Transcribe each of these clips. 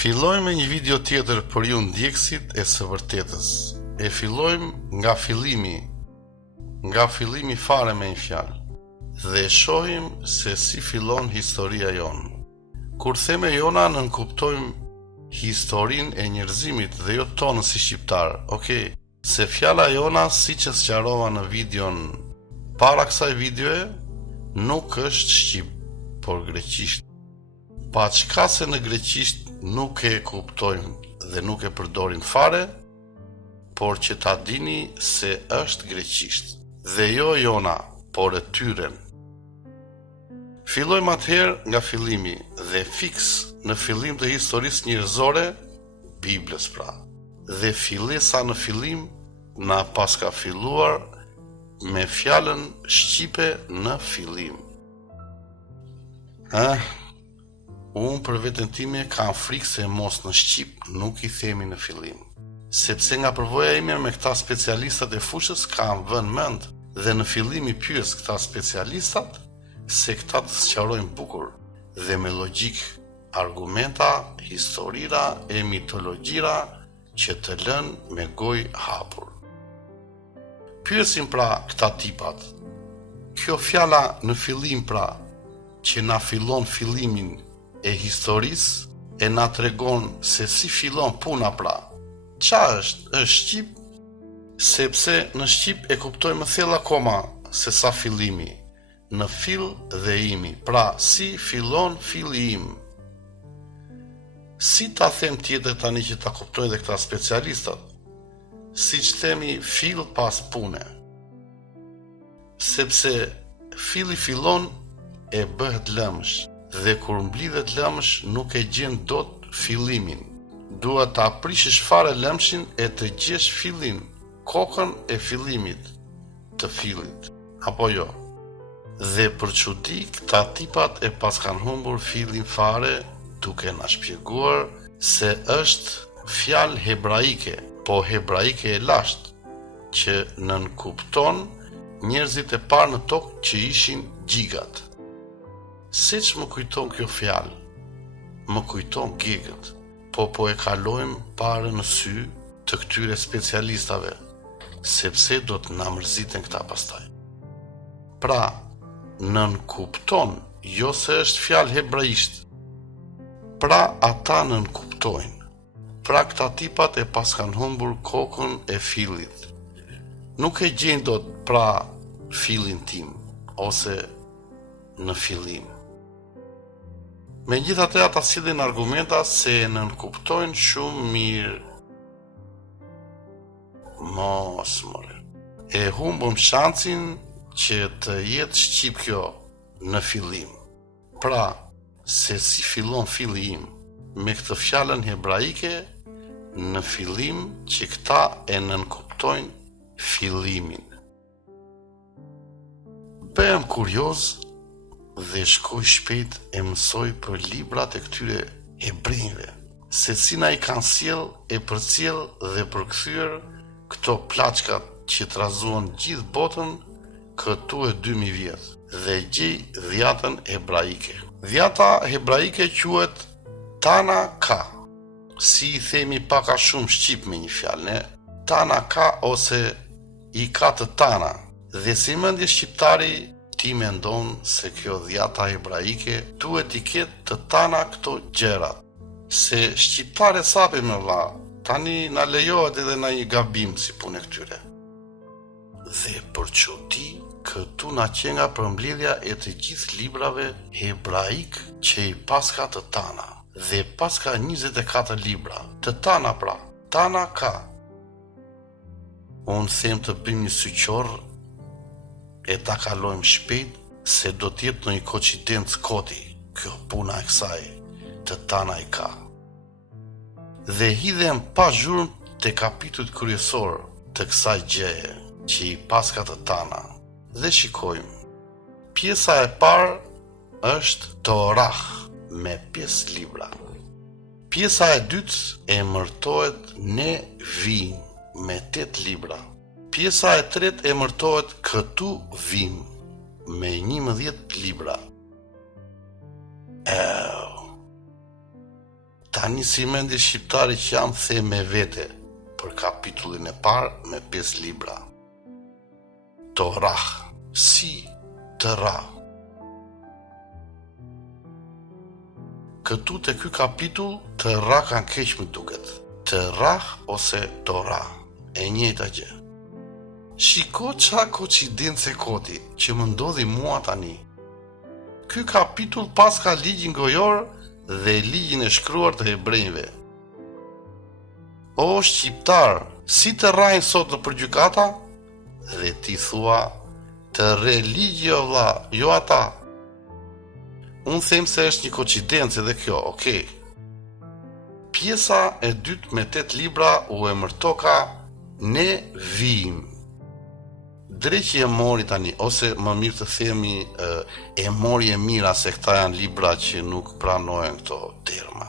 Fillojmë me një video tjetër për ju ndjekësit e së vërtetës. E fillojmë nga fillimi fare me një fjalë, dhe shohim se si fillon historia jonë. Kur theme jona, nënkuptojmë historinë e njerëzimit dhe jo tonë si shqiptar. Okej, se fjala jona, siç e sqarova në videon para kësaj videoje, nuk është shqip, por greqisht. Pa çka se në greqisht nuk e kuptojmë dhe nuk e përdorin fare, por që ta dini se është greqisht, dhe jo jona, por e tyren. Fillojmë atëherë nga fillimi, dhe fiks në fillim të historisë njerëzore, Biblës pra, dhe fillesa në fillim na paska filluar me fjalën shqipe në fillim. Unë për veten time kam frikë se mos në shqip nuk i themi në fillim, sepse nga përvoja ime me këta specialistat e fushës kam vënë mend dhe në fillim i pyes këta specialistat se këta të sqarojnë bukur dhe me logjik argumenta, historira e mitologjira që të lënë me gojë hapur. Pyesim pra këta tipat. Kjo fjala në fillim pra, që na fillon fillimin e historisë e na tregon se si fillon puna pra. Qa është shqip? Sepse në shqip e kuptojmë thellë akoma se sa fillimi, në fill dhe imi, pra si fillon filli im. Si ta them tjetër tani që ta kuptoj dhe këta specialistat? Si që themi fill pas pune. Sepse filli fillon e bëhet lëmsh, dhe kur mblidhet lëmsh nuk e gjen dot fillimin. Duhet ta aprishësh fare lëmshin e të gjesh fillin, kokën e fillimit, të fillit, apo jo. Dhe për çudi, këta tipat e paskan humbur fillin fare, duke na shpjeguar se është fjalë hebraike, po hebraike e lashtë, që nënkupton njerëzit e parë në tokë që ishin gjigat. Siç më kujton kjo fjalë, më kujton gegët, po e kalojmë parë në sy të këtyre specialistave, sepse do të na mërziten këta pastaj. Pra, nënkupton, jo se është fjalë hebraisht. Pra, ata nënkuptojnë. Pra, këta tipat e paskan humbur kokën e fillit. Nuk e gjejnë dot pra fillin tim, ose në fillim. Megjithatë ata sillin argumenta se nënkuptojnë shumë mirë. Mos more. E humbëm shancin që të jetë shqip kjo në fillim. Pra, se si fillon filli im, me këtë fjalën hebraike në fillim që këta e nënkuptojnë fillimin. Bëhem kurioz dhe shkoj shpejt e mësoj për librat e këtyre hebrejve, se si na i kanë sjell e përcjell dhe përkthyer këto plaçkat që trazuan gjithë botën këtu e 2000 vjet, dhe gjej dhjatën hebraike. Dhjata hebraike quhet Tanaka, si i themi pak a shumë shqip me një fjalë, ne? Tanaka ose i ka të tana, dhe si mendje shqiptari ti mendon se kjo dhjata hebraike duhet i ketë të tana këto gjërat. Se shqiptare sapi me vlla, tani na lejohet edhe na një gabim si punë këtyre. Dhe për çudi, këtu na qenga përmbledhja e të gjithë librave hebraik që i paska të tana. Dhe paska 24 libra, të tana pra, tana ka. Unë them të bëjmë një syqor e ta kalojmë shpejt, se do t'jetë në një koincidencë koti, kjo puna e kësaj, të tana i ka. Dhe hidhem pa zhurmë te kapitullit kryesor të kësaj gjeje, që i paska të tana, dhe shikojmë. Pjesa e parë është Torah, me 5 libra. Pjesa e dytë emërtohet Nevim, me 8 libra. Pjesa e tretë emërtohet Ketuvim, me 11 libra. Tani si mendje shqiptari që jam the me vete për kapitullin e parë me 5 libra. Torah, si të ra. Këtu te ky kapitull të ra kanë keq më duket. Të ra ose Torah, e njëjta gjë. Shiko qa koincidence koti që më ndodhi mua tani. Ky kapitull pas ka ligjin gojor dhe ligjin e shkruar të hebrejve. O shqiptar, si të rajnë sot në përgjykata? Dhe ti thua, të re ligji o vlla, jo ata. Unë them se është një koincidence dhe kjo, okay. Pjesa e dytë me 8 libra u emërtoka Ne vim. Dreqi e mori tani, ose më mirë të themi e mori e mira, se këta janë libra që nuk pranojnë këto terma.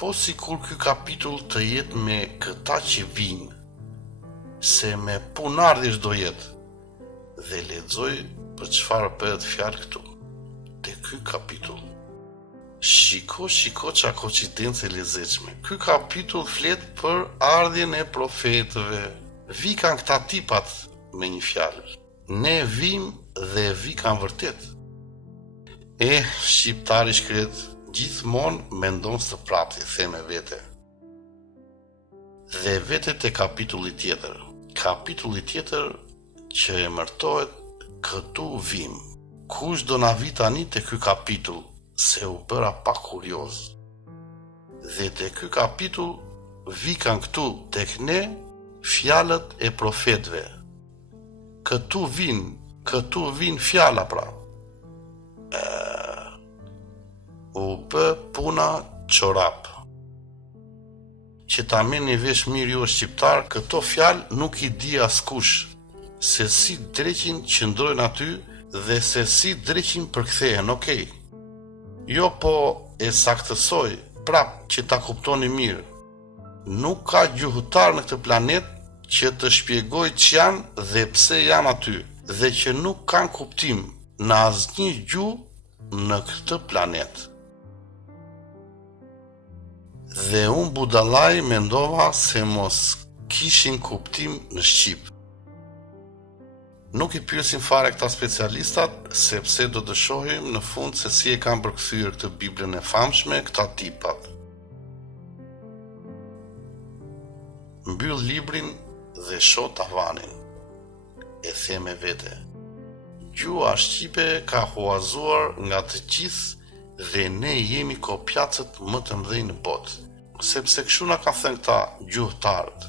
Po sikur ky kapitull të jetë me këta që vinë, se me punardhish do jetë, dhe lexoj për çfarë bëhet fjalë këtu, te ky kapitull. Shiko qa koincidence lezetshme. Ky kapitull flet për ardhjen e profetëve. Vi kanë këta tipat me një fjalë. Ne vim dhe vi kanë vërtet. Shqiptari shkret gjithmonë mendon së prapti, theme vete. Dhe vete te kapitulli tjetër. Kapitulli tjetër që emërtohet Këtu vim. Kush do na vi tani te ky kapitull? Se u bëra pak kurioz. Dhe te ky kapitull vi kanë këtu tek ne fjalët e profetëve. Këtu vin fjala pra. U bë puna çorap. Që ta merrni vesh mirë ju shqiptar, këto fjalë nuk i di askush, se si dreqin qëndrojnë aty dhe se si dreqin përkthehen, okay. Jo, po e saktësoj, prap që ta kuptoni mirë. Nuk ka gjuhëtar në këtë planet që të shpjegoj që janë dhe pse janë aty, dhe që nuk kanë kuptim në asnjë gjuhë në këtë planet. Dhe unë budallaj mendova se mos kishin kuptim në Shqip. Nuk i pyesim fare këta specialistat, sepse do të shohim në fund se si e kanë përkthyer këtë Biblën e famshme këta tipat. Mbyll librin dhe shoh tavanin. E them me vete. Gjua shqipe ka huazuar nga të gjithë dhe ne jemi kopjacët më të mëdhenj në botë. Sepse kështu na kanë thënë këta gjuhëtarët.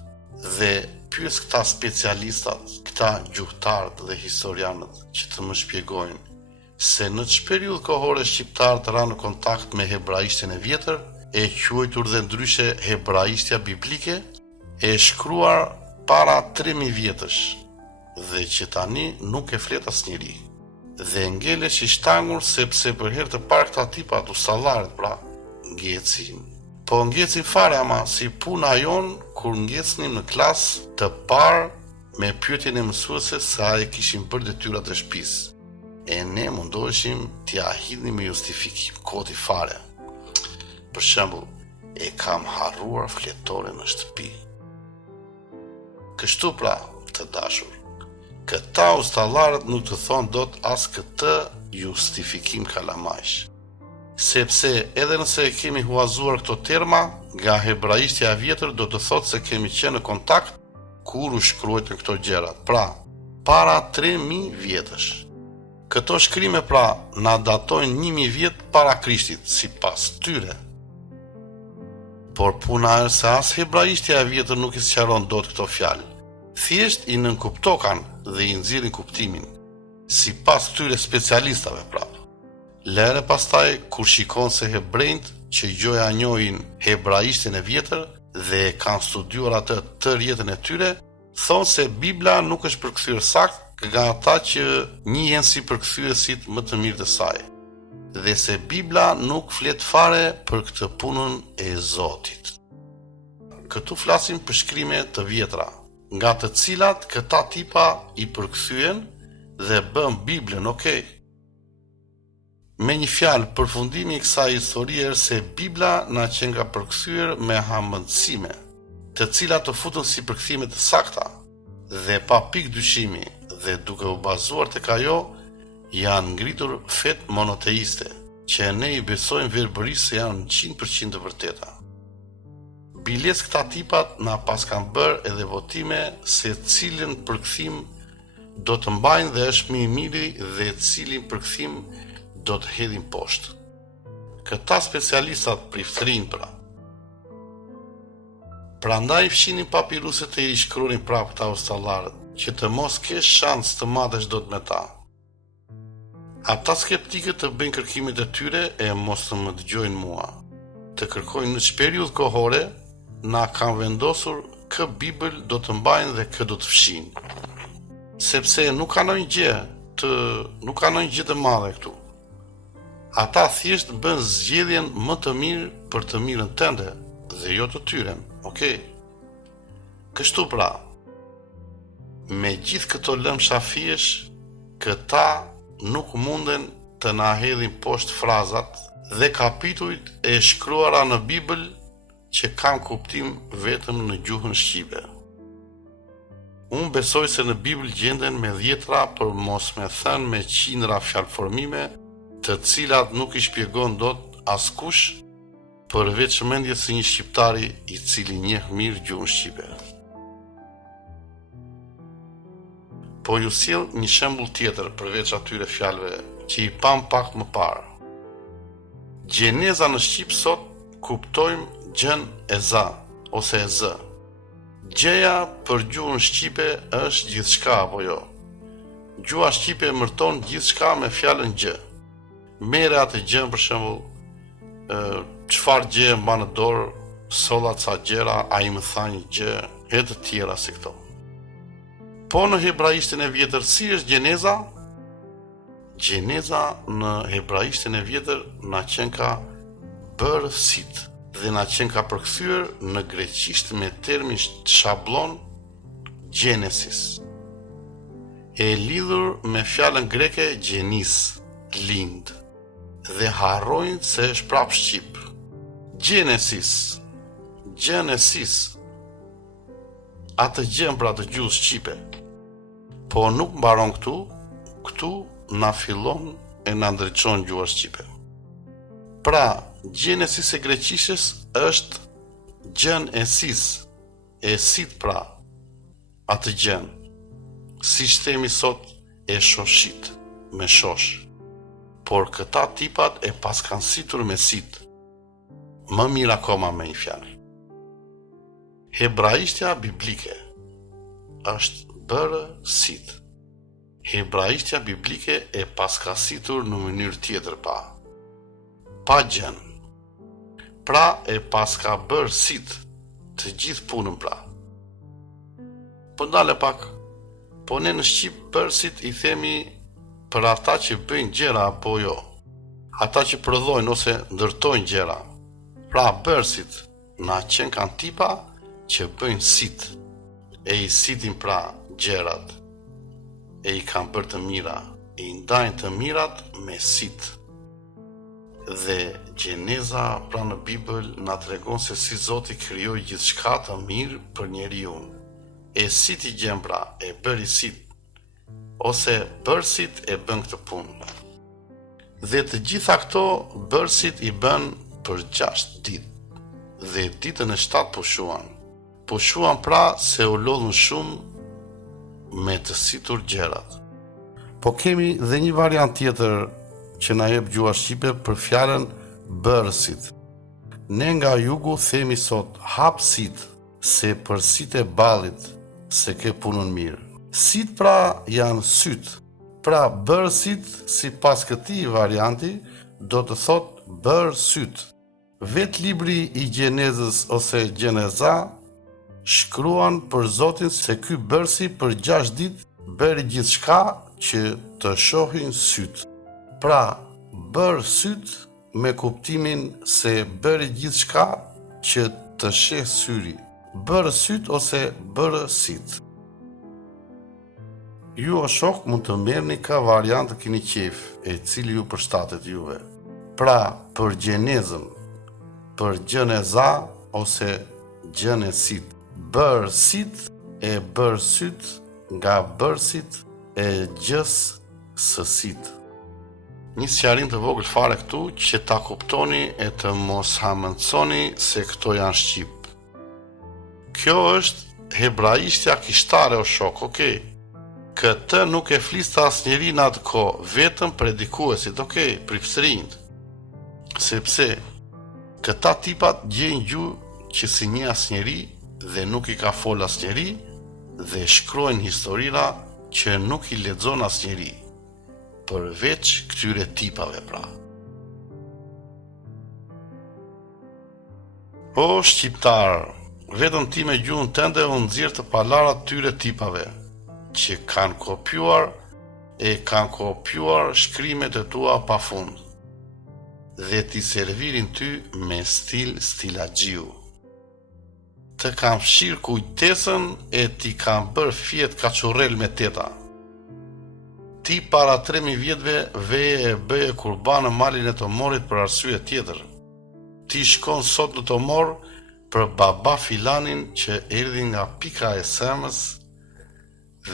Dhe pyes këta specialistat, këta gjuhëtarët dhe historianët që të më shpjegojnë se në çfarë periudhë kohore shqiptarët ranë në kontakt me hebraishtjen e vjetër, e quajtur dhe ndryshe hebraishtja biblike, e shkruar para 3000 vjetësh, dhe që tani nuk e flet asnjëri. Dhe ngelesh i shtangur sepse për herë të parë këta tipat u sallaret, pra, ngecin. Po ngecin fare, ama si puna jon kur ngecnim në klasë të parë me pyetjen e mësueses se a e kishin bërë detyrat e shtëpisë. E ne mundoheshim t'ia hidhnim me justifikim, koti fare. Për shembull, e kam harruar fletoren në shtëpi. Kështu pra, të dashur, këta ustallarët nuk të thonë dot as këtë justifikim kalamajsh. Sepse edhe nëse kemi huazuar këto terma, nga hebraishtja e vjetër do të thotë se kemi qenë në kontakt kur u shkruajtën këto gjërat. Pra, para 3000 vjetësh. Këto shkrime pra na datojnë 1000 vjet para Krishtit, sipas tyre. Por puna është se as hebraishtja e vjetër nuk i sqaron dot këto fjalë. Thjesht i nënkuptokan dhe i nxjerrin kuptimin, sipas këtyre specialistave prapë. Lere pastaj, kur shikon se hebrejt që gjoja njohin hebraishtjen e vjetër dhe kanë studiuar atë tërë jetën e tyre, thonë se Bibla nuk është përkthyer saktë nga ata që njihen si përkthyesit më të mirë të saj, dhe se Bibla nuk flet fare për këtë punën e Zotit. Këtu flasim për shkrime të vjetra, nga të cilat këta tipa i përkthyen dhe bën Biblën, okay. Me një fjalë, përfundimi i kësaj historie është se Bibla na qenë nga përkthyer me hamendësime, të cilat të futën si përkthime të sakta dhe pa pikë dyshimi, dhe duke u bazuar tek ajo, janë ngritur fet monoteiste, që ne i besojmë verbërisht se janë 100% të vërteta. Biles këta tipat na pas kanë bërë edhe votime se cilin përkthim do të mbajnë dhe është më i miri dhe cilin përkthim do të hedhin poshtë. Këta specialistat priftërin pra. Prandaj fshinin papiruset e i shkruanin prapë këta ustallarët, që të mos kesh shans të marrësh dot me ta. Ata skeptikët të bëjnë kërkimet e tyre e mos të më dëgjojnë mua. Të kërkojnë në çfarë periudhë kohore na kanë vendosur kë Bibël do të mbajnë dhe kë do të fshinë. Sepse nuk ka ndonjë gjë të madhe këtu. Ata thjesht bën zgjedhjen më të mirë për të mirën tënde dhe jo të tyre, okay? Kështu pra, me gjithë këto lëmsha fiesh, këta nuk munden të na hedhin poshtë frazat dhe kapitujt e shkruara në Bibël që kanë kuptim vetëm në gjuhën shqipe. Unë besoj se në Bibël gjenden me dhjetra, për mos me thënë me qindra fjalëformime, të cilat nuk i shpjegon dot askush përveç mendjes së një shqiptari i cili njeh mirë gjuhën shqipe. Po ju sjell një shembull tjetër përveç atyre fjalëve që i pam pak më parë. Gjeneza në shqip sot kuptojmë gjën e za ose e zë. Gjeja për gjuhën shqipe është gjithçka apo jo. Gjuha shqipe mërton gjithçka me fjalën gjë. Merre atë gjën për shembull, çfarë gjë mban në dorë, solla ca gjëra, ai më tha një gjë, e të tjera si këto. Po në hebraishtin e vjetër si është gjeneza? Gjeneza në hebraishtin e vjetër na qenë ka bërësit dhe na qenë ka përkthyer në greqisht me termin shablon Genesis. E lidhur me fjalën greke gjenis, lind, dhe harrojnë se është prapë shqip. Genesis, atë gjën pra të gjuhës shqipe. Po nuk mbaron këtu na fillon e na ndriçon gjuha shqipe. Pra, Genesis e greqishës është gjën e sit pra, atë gjën, si themi sot e shoshit, me shosh. Por këta tipat e pas kanë situr me sit, më mirë akoma me një fjalë. Hebraishtja biblike është bërë sit. Hebraishtja biblike e pas ka situr në mënyrë tjetër pa gjën. Pra e pas ka bërë sit të gjithë punën pra. Po ndale pak, po ne në Shqip bërësit i themi për ata që bëjnë gjëra apo jo. Ata që prodhojnë ose ndërtojnë gjëra. Pra bërësit na qenë kanë tipa që bëjnë sit. E i sitin pra gjërat. E i kanë bërë të mira. I ndajnë të mirat me sit. Dhe Gjeneza pra në Bibël na tregon se si Zoti krijoi gjithçka të mirë për njeriu. E siti gjën pra, e bëri sit, ose bërësit e bën këtë punë. Dhe të gjitha këto bërësit i bën për 6 ditë, dhe ditën e 7 pushuan. Pushuan pra se u lodhën shumë me të situr gjërat. Po kemi dhe një variant tjetër që na jep gjuha shqipe për fjalën bërësit. Ne nga jugu themi sot hap sit, se për sit e ballit, se ke punën mirë. Sit pra janë syt. Pra bërësit si pas këtij varianti do të thot bërë syt. Vet libri i Gjenezës ose Gjeneza shkruan për Zotin se ky bërësi për 6 ditë bëri gjithçka që të shohin syt. Pra bërë syt me kuptimin se bëri gjithçka që të sheh syri. Bërë syt ose bërë sit. Ju o shok mund të merrni ka variant të keni qef, e cili ju përshtatet juve. Pra, për gjenezën, për gjeneza ose gjenesit. Bërësit e bërësyt nga bërësit e gjës sësit. Një sqarim të vogël fare këtu që ta kuptoni e të mos hamendësoni se këto janë shqip. Kjo është hebraishtja kishtare o shok, okej. Këtë nuk e fliste asnjëri në atë kohë, vetëm predikuesit, pripësrinjt. Sepse këta tipat gjejnë gjuhë që si një asnjëri dhe nuk i ka fol asnjëri dhe shkruajnë historira që nuk i lexon asnjëri, përveç këtyre tipave pra. O shqiptar, vetëm ti me gjuhën tënde u nxjerr të palarat tyre tipave që kanë kopjuar shkrimet e tua pa fund dhe ti servirin ty me stilagjiu. Të kam fshirë kujtesën e ti kam bërë fjet kachurrel me teta. Ti para 3000 vjetëve veje e bëje kurban në malin e Tomorit për arsye tjetër. Ti shkon sot në Tomor për baba filanin që erdhi nga pika e semës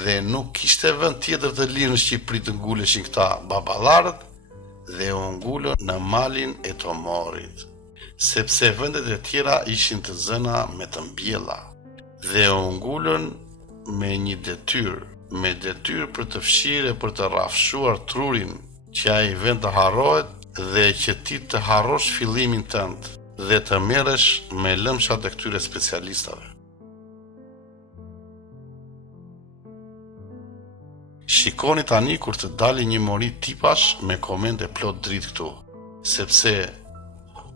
dhe nuk kishte vend tjetër të lirë në Shqipëri të nguleshin këta baballarët dhe u ngulën në malin e Tomorit, sepse vendet e tjera ishin të zëna me të mbjella dhe u ngulën me një detyrë për të fshirë e për të rrafshuar trurin që ai vend të harrohet dhe që ti të harrosh fillimin tënd dhe të merresh me lëmshat e këtyre specialistave. Shikoni tani kur të dali një mori tipash me komente plot dritë këtu, sepse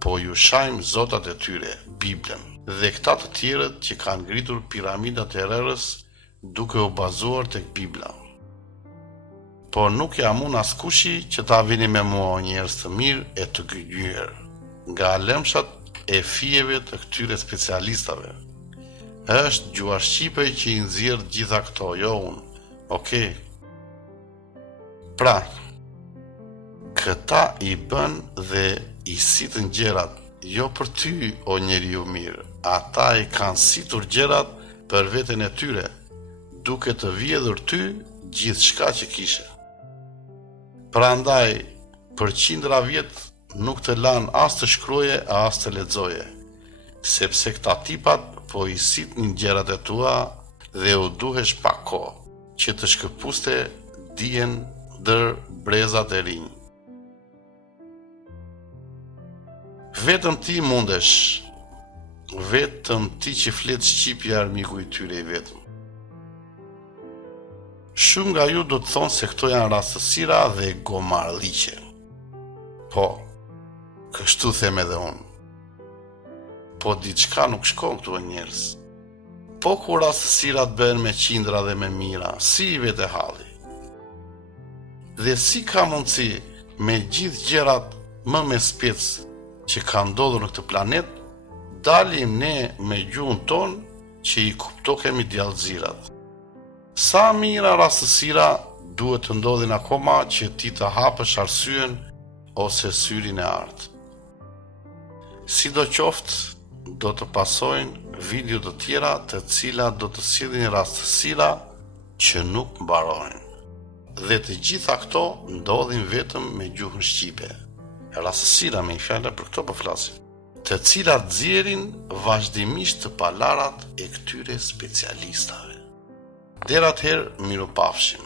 po ju shajmë zotat e tyre, Biblën, dhe këta të tjerët që kanë ngritur piramidat e Errës duke u bazuar tek Bibla. Po nuk jam unë askushi që ta vini me mua njerëz të mirë e të gënjur nga lëmshat e fijeve të këtyre specialistave. Është gjua shqipe që i nxjerr gjitha këto, jo unë. Okej. Pra, këta i bën dhe i sitën gjërat, jo për ty o njeriu mirë, ata i kanë situr gjërat për veten e tyre, duke të vjedhur ty gjithçka që kishe. Prandaj, për qindra vjet nuk të lanë as të shkruaje as të lexoje, sepse këta tipat po i sitnin gjërat e tua dhe u duhesh pak kohë që të shkëpuste dijen ndër brezat e rinj. Vetëm ti mundesh, vetëm ti që flet shqipi armiku i tyre i vetëm. Shumë nga ju do të thonë se këto janë rastësira dhe gomarliqe. Po, kështu them edhe unë. Po diçka nuk shkon këtu e njerëz. Po kur rastësirat bëhen me qindra dhe me mira, si i vete halli? Dhe si ka mundësi me gjithë gjërat më me spec që ka ndodhur në këtë planet, dalim ne me gjuhën tonë që i kuptohemi djallëzirat. Sa mira rastësira duhet të ndodhin akoma që ti të hapësh arsyen ose syrin e artë. Sidoqoftë, do të pasojnë video të tjera të cilat do të sillin rastësira që nuk mbarojnë. Dhe të gjitha këto ndodhin vetëm me gjuhën shqipe. Rastësira me fjalë për këto po flasim, të cilat nxjerrin vazhdimisht të palarat e këtyre specialistave. Deri atëherë, mirupafshim.